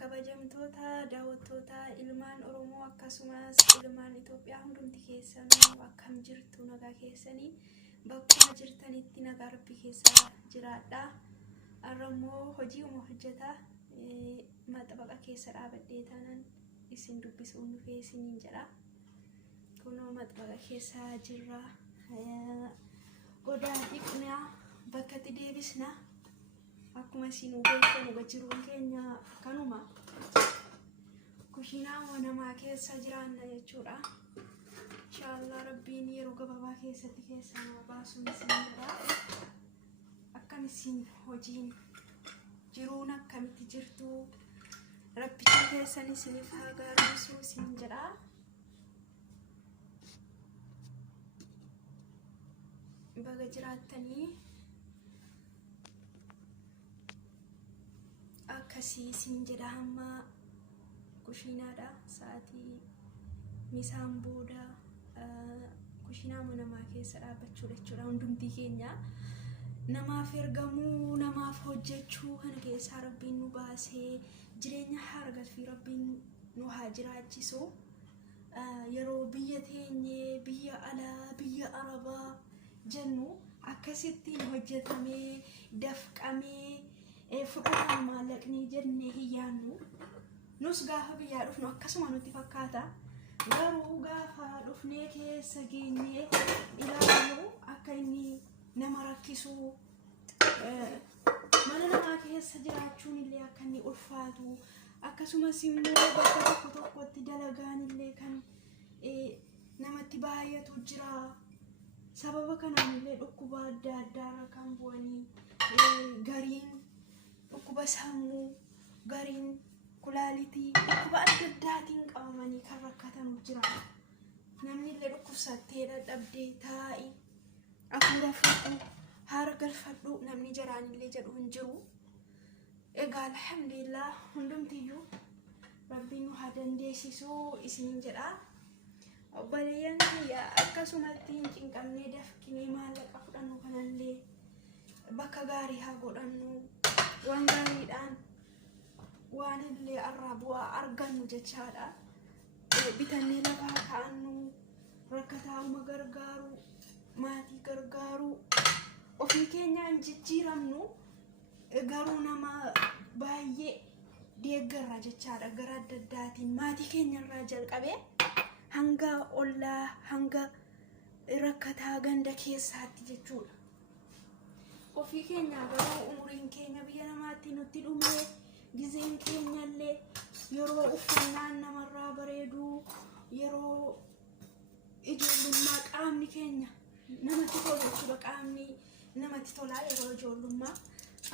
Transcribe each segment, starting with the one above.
kabajamtoota daawwattoota ilmaan Oromoo akkasumas ilmaan Itoophiyaa hundumti keessan akkam jirtu nagaa keessanii bakkuma jirtanitti nagaa rabbi keessa jiraadha. Arramoo hojii hojjeta maxabaqa keessa dhaabadhee taanaan isin dubbisuun dhufee isiniin jedha. Kunoo maxabaqa keessa jirra. Godaan dhiqnaa bakkatti deebisna. Akkuma isin beektan jiruun keenya kanuma kushiinaa namaa keessa jiraanna jechuudha. Inshallah rabbiin yeroo gabaabaa keessatti keessa baasuun isin jira. Akkam isin hojiin jiruun akkamitti jirtu rabbichi keessan isiniif haa gaarisu isin jedha. Baga jiraattanii akkasii isin jedha. Hamma kushiinaadha sa'aatii misaan booda kushiinaa namaa keessa dhaabbachuudha jechuudha. Hundumtii keenya namaaf ergamuu namaaf hojjechuu kana keessaa rabbiin nu baasee jireenya hargatfii rabbiin nu haa jiraachisu. Yeroo biyya teenyee biyya alaa biyya arabaa jennu akkasittiin hojjetamee dafqamee fudhatan maallaqni jennee hiyyaannu. Nus gaafa biyyaa dhufnu akkasuma nutti fakkaata. Garuu gaafa dhufnee keessa geenyee ilaallu akka inni nama rakkisu, mana namaa keessa jiraachuun illee akka inni ulfaatu, akkasumas immoo bakka tokko tokkotti dalagaan illee kan namatti baay'atu jira. Sababa kanaan illee dhukkuba adda addaa kan bu'anii gariin dhukkuba sammuu, gariin kulaalitii, dhukkuba adda addaatiin qabamanii kan rakkatan jira. Namni illee dhukkubsattee dadhabdee taa'i hafuura fudhu haara galfadhu namni jaraan illee jedhu hin jiru. Egaa alhamdulillah hundumtiyyuu rabbiin nu haa dandeessisu isiniin jedha. Obboleeyyan kiyya akkasumatti hin cinqamnee dafqinee maallaqa fudhannu kanallee bakka gaarii haa godhannu. Waan gaariidhaan waan illee irraa bu'aa argannu jechaadha. Bitannee lafaa kaa'annu, rakkataa'uma gargaaru, maatii gargaaru, ofii keenyaan jijjiiramnu. Garuu nama baay'ee deeggarra jechaadha. Gara adda addaatiin maatii keenyarraa jalqabee hanga ollaa hanga rakkataa ganda keessaatti jechuudha. Ofii keenya garuu umuriin keenya biyya namaatti nutti dhumee gizeen keenyallee yeroo uffannaan namarraa bareedu, yeroo ijoollummaa qaamni keenya namatti tolu jechuudha. Qaamni namatti tolaa yeroo ijoollummaa.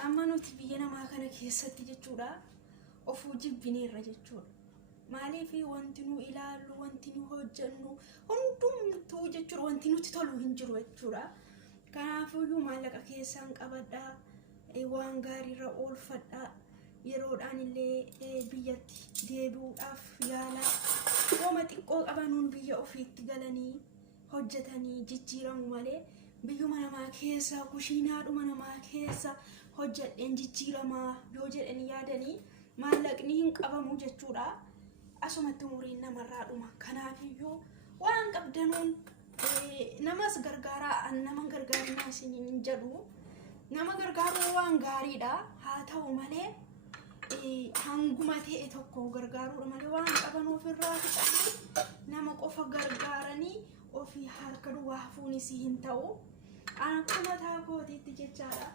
Amma nuti biyya namaa kana keessatti jechuudha ofuu jibbineerra jechuudha. Maaliif wanti nu ilaallu, wanti nu hojjennu hundumtuu jechuudha wanti nutti tolu hin jiru jechuudha. Kanaafuu maallaqa keessan qabadhaa, waan gaariirra oolfadhaa. Yeroodhaan illee biyyatti deebi'uudhaaf yaalaa. Wooma xiqqoo qabanuun biyya ofiitti galanii hojjetanii jijjiiramu malee biyyuma namaa keessa kushiinaadhuma namaa keessa hojjedheen jijjiiramaa yoo jedhanii yaadanii maallaqni hin qabamu jechuudha. Asumatti umuriin namarraa dhuma. Kanaafiyyuu waan qabdanuun namas gargaaraa nama gargaarinaa isiniin hin jedhu. Nama gargaaruu waan gaariidha. Haa ta'u malee hanguma ta'e tokko gargaaruudha malee waan qaban ofirraa fixanii nama qofa gargaaranii ofii harka duwwaa hafuunis hin ta'u. Akkuma taakootiitti jechaadha.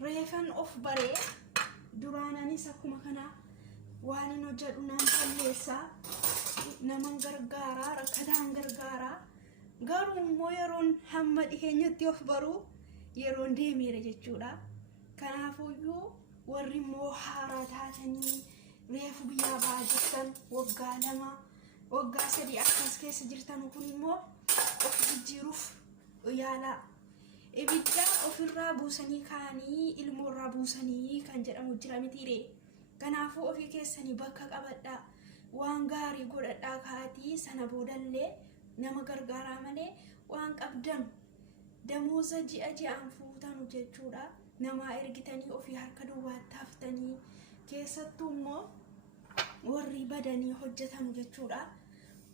Reefan of baree duraananis akkuma kana waan hin hojjedhu nan balleessa, naman gargaaraa, rakkataan gargaaraa. Garuu immoo yeroon hamma dhiheenyatti of baruu yeroon deemeera jechuudha. Kanaafuyyuu warri immoo haaraa taatanii reefu biyyaa ba'aa jirtan waggaa 2, waggaa 3 akkas keessa jirtan kun immoo of jijjiiruuf yaalaa. Ibidda ofirraa buusanii kaanii ilmoorraa buusanii kan jedhamu jira mitiiree. Kanaafuu ofii keessanii bakka qabadhaa, waan gaarii godhadhaa kaatii sana boodallee nama gargaaraa malee waan qabdan damooza ji'a ji'aan fuutanu jechuudha. Nama ergitanii ofii harka duwwaatti haftanii keessattuu immoo warri badanii hojjetan jechuudha.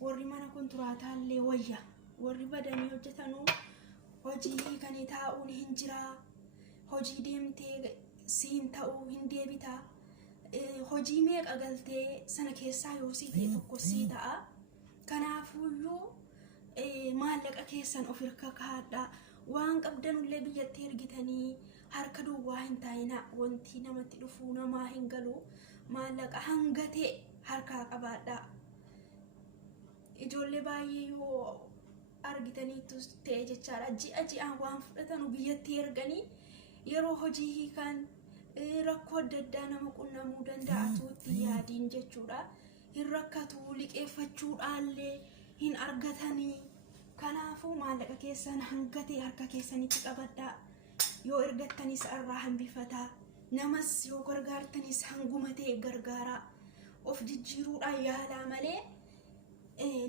Warri mana kontiraataallee wayya. Warri badanii hojjetanu hojii kan taa'uun hin jira. Hojii deemtee siin ta'uu hin deebita. Hojii meeqa galtee sana keessaa yoo sii ta'e tokko sii ta'a. Kanaafuyyuu maallaqa keessan of hirka kaadhaa. Waan qabdanullee biyyatti ergitanii harka duwwaa hin taa'ina. Wanti namatti dhufu namaa hin galu. Maallaqa hanga ta'e harkaa qabaadhaa. Ijoollee baay'ee yoo argitaniitu ta'e jechaadha. Ji'a ji'aan waan fudhatanu biyyatti erganii yeroo hojii hiikan rakkoo adda addaa nama qunnamuu danda'atuutti yaadiin jechuudha. Hin rakkatu liqeeffachuudhaallee hin argatanii. Kanaafuu maallaqa keessan hanga ta'e harka keessanitti qabadhaa. Yoo ergattanis irraa hambifataa. Namas yoo gargaartanis hanguma ta'e gargaaraa. Of jijjiiruudhaan yaalaa malee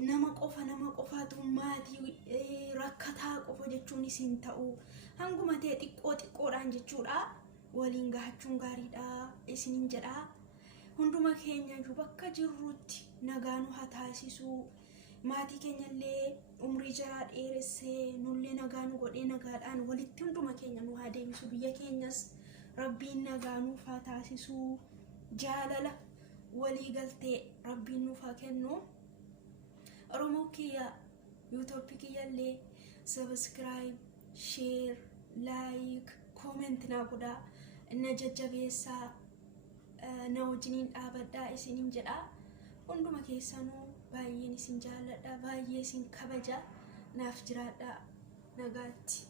nama qofaatu maatii rakkataa qofa jechuunis hin ta'u. Hanguma ta'e xiqqoodhaan jechuudha. Waliin gahachuun gaariidha isiniin jedha. Hunduma keenya iyyuu bakka jirrutti nagaa nu haa taasisu. Maatii keenyallee umrii jaraa dheeressee nullee nagaa nu godhee nagaadhaan walitti hunduma keenya nu haa deebisu. Biyya keenyas rabbiin nagaa nuuf haa taasisu. Jaalala walii galtee rabbiin nuuf haa kennu. Oromoo kiyya YouTube kiyyallee subscribe, share, like, comment naa godhaa. Na jajjabeessaa na wajjiniin dhaabadhaa isiniin jedha. Hunduma keessanuu baay'een isin jaalladha, baay'ee isin kabaja. Naaf jiraadhaa. Nagaatti.